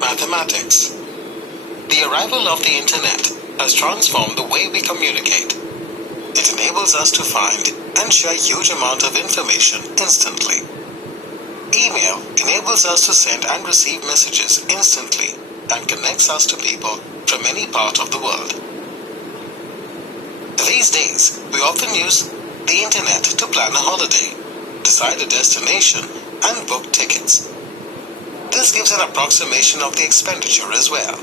Mathematics. The arrival of the internet has transformed the way we communicate. It enables us to find and share huge amount of information instantly. Email enables us to send and receive messages instantly and connects us to people from any part of the world. These days, we often use the internet to plan a holiday, decide a destination, and book tickets. This gives an approximation of the expenditure as well.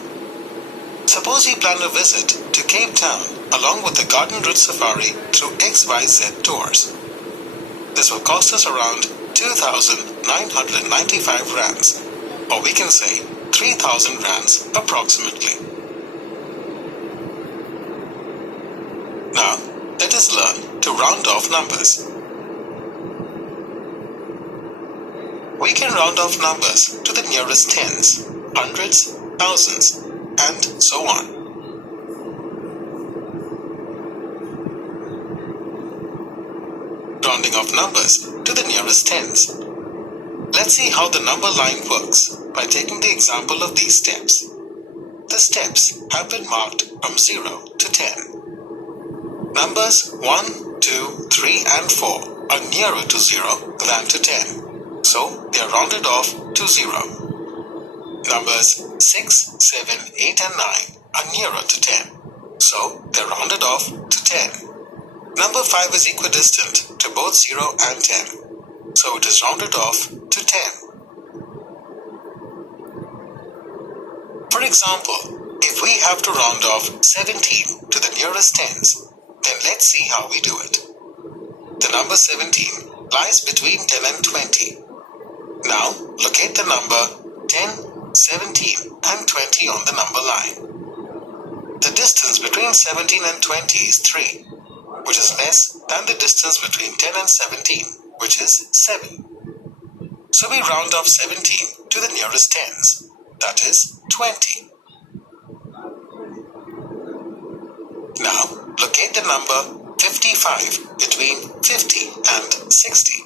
Suppose you plan a visit to Cape Town along with the Garden Route Safari through XYZ Tours. This will cost us around 2,995 rands, or we can say 3,000 rands approximately. Now, let us learn to round off numbers. We can round off numbers to the nearest tens, hundreds, thousands, and so on. Rounding off numbers to the nearest tens. Let's see how the number line works by taking the example of these steps. The steps have been marked from 0 to 10. Numbers 1, 2, 3, and 4 are nearer to 0 than to 10, so they are rounded off to 0. Numbers 6, 7, 8, and 9 are nearer to 10, so they are rounded off to 10. Number 5 is equidistant to both 0 and 10, so it is rounded off to 10. For example, if we have to round off 17 to the nearest tens, then let's see how we do it. The number 17 lies between 10 and 20. Now, locate the number 10, 17, and 20 on the number line. The distance between 17 and 20 is 3, which is less than the distance between 10 and 17, which is 7. So we round off 17 to the nearest tens, that is 20. Now, locate the number 55 between 50 and 60.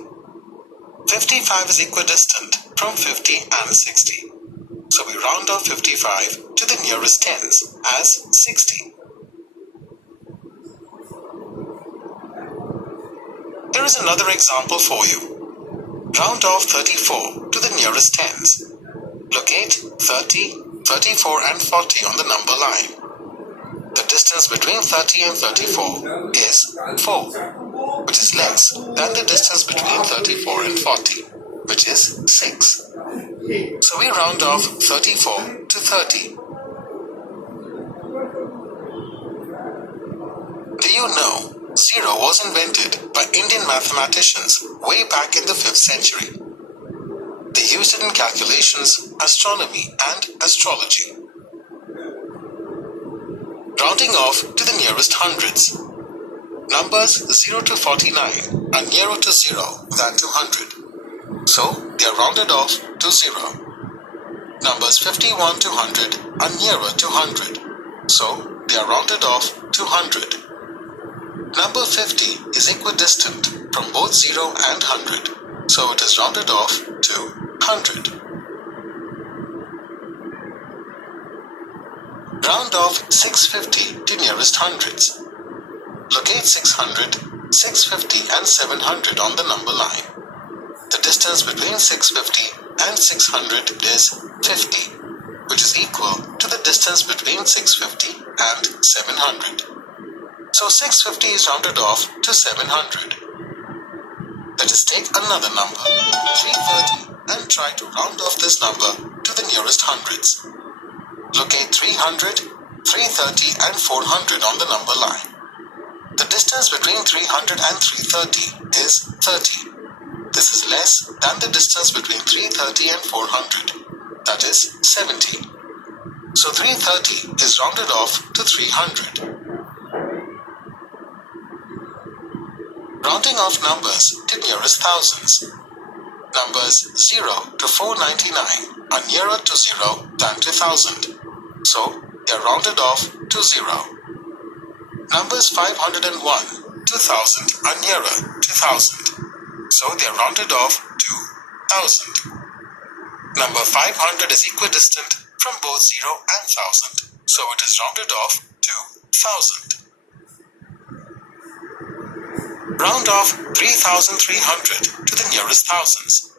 55 is equidistant from 50 and 60. So we round off 55 to the nearest tens as 60. Here is another example for you. Round off 34 to the nearest tens. Locate 30, 34 and 40 on the number line. The distance between 30 and 34 is 4, which is less than the distance between 34 and 40, which is 6. So we round off 34 to 30. Do you know 0 was invented by Indian mathematicians way back in the 5th century? They used it in calculations, astronomy, and astrology. Rounding off to the nearest hundreds. Numbers 0 to 49 are nearer to 0 than to 100, so they are rounded off to 0. Numbers 51 to 100 are nearer to 100, so they are rounded off to 100. Number 50 is equidistant from both 0 and 100, so it is rounded off to 100. Round off 650 to nearest hundreds. Locate 600, 650 and 700 on the number line. The distance between 650 and 600 is 50, which is equal to the distance between 650 and 700. So 650 is rounded off to 700. Let us take another number, 330, and try to round off this number to the nearest hundreds. Locate 300, 330 and 400 on the number line. The distance between 300 and 330 is 30. This is less than the distance between 330 and 400, that is 70. So 330 is rounded off to 300. Rounding off numbers to nearest thousands. Numbers 0 to 499 are nearer to 0 than to 1000, so they are rounded off to 0. Numbers 501 to 1000 are nearer to 1000, so they are rounded off to 1000. Number 500 is equidistant from both 0 and 1000, so it is rounded off to 1000. Round off 3,300 to the nearest thousands.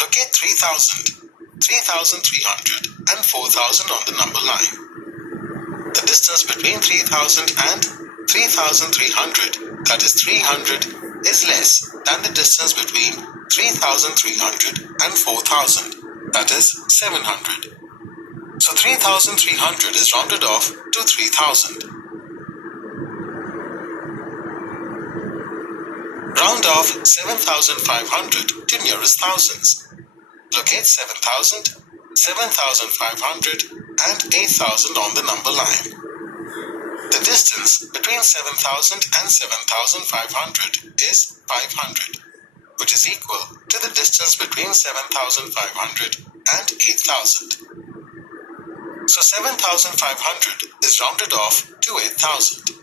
Locate 3,000, 3,300 and 4,000 on the number line. The distance between 3,000 and 3,300, that is 300, is less than the distance between 3,300 and 4,000, that is 700. So 3,300 is rounded off to 3,000. Round off 7,500 to nearest thousands. Locate 7,000, 7,500 and 8,000 on the number line. The distance between 7,000 and 7,500 is 500, which is equal to the distance between 7,500 and 8,000. So 7,500 is rounded off to 8,000.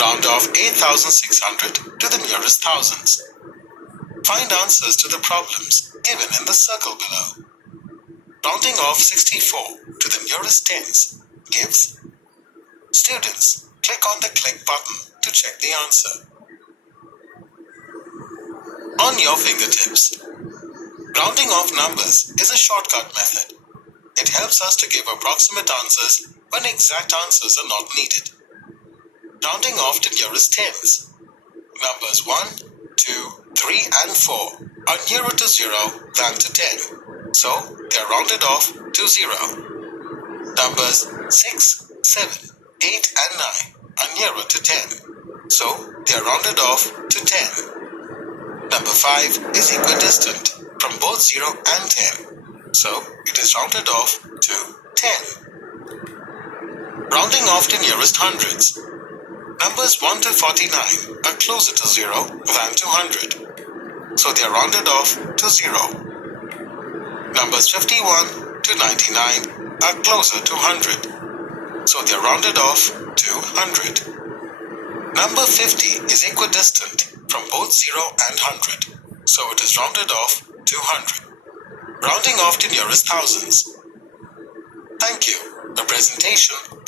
Round off 8,600 to the nearest thousands. Find answers to the problems given in the circle below. Rounding off 64 to the nearest tens gives. Students, click on the click button to check the answer. On your fingertips. Rounding off numbers is a shortcut method. It helps us to give approximate answers when exact answers are not needed. Rounding off to nearest tens. Numbers 1, 2, 3 and 4 are nearer to 0 than to 10, so they are rounded off to 0. Numbers 6, 7, 8 and 9 are nearer to 10, so they are rounded off to 10. Number 5 is equidistant from both 0 and 10, so it is rounded off to 10. Rounding off to nearest hundreds. Numbers 1 to 49 are closer to 0 than to 100, so they are rounded off to 0. Numbers 51 to 99 are closer to 100, so they are rounded off to 100. Number 50 is equidistant from both 0 and 100, so it is rounded off to 100. Rounding off to nearest thousands. Thank you. A presentation